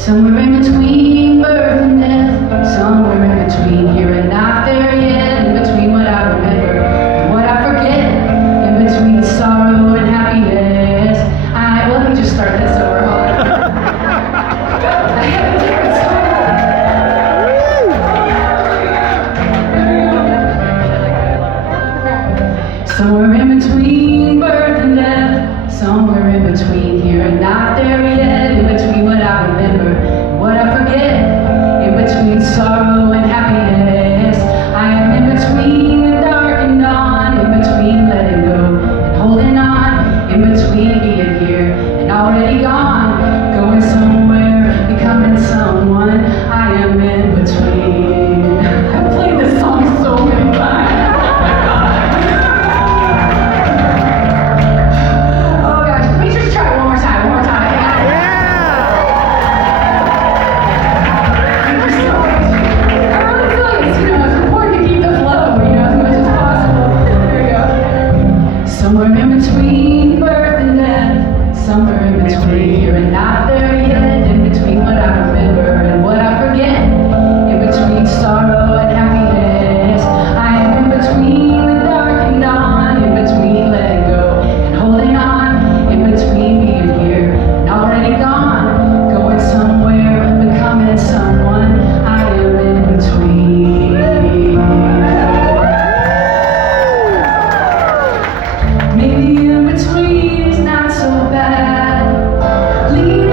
Somewhere in between birth and death, somewhere in between here and not there yet, in between what I remember and what I forget, in between sorrow and happiness. Let me just start this over. Hold on. I have a different song. Somewhere in between birth and death, somewhere in between here and not there yet, in between what I remember and what I forget, in between sorrow and happiness. I am in between the dark and dawn, in between letting go and holding on, in between being here and already gone, going somewhere, becoming someone. I am in between. I've played this song so many times. Somewhere in between birth and death, somewhere in between here and not there yet, in between what I remember and what I forget, in between sorrow and happiness. I am in between the dark and dawn, in between letting go and holding on, in between being here and already gone, going somewhere, becoming someone. I am in between. Maybe in between is not so bad. Lean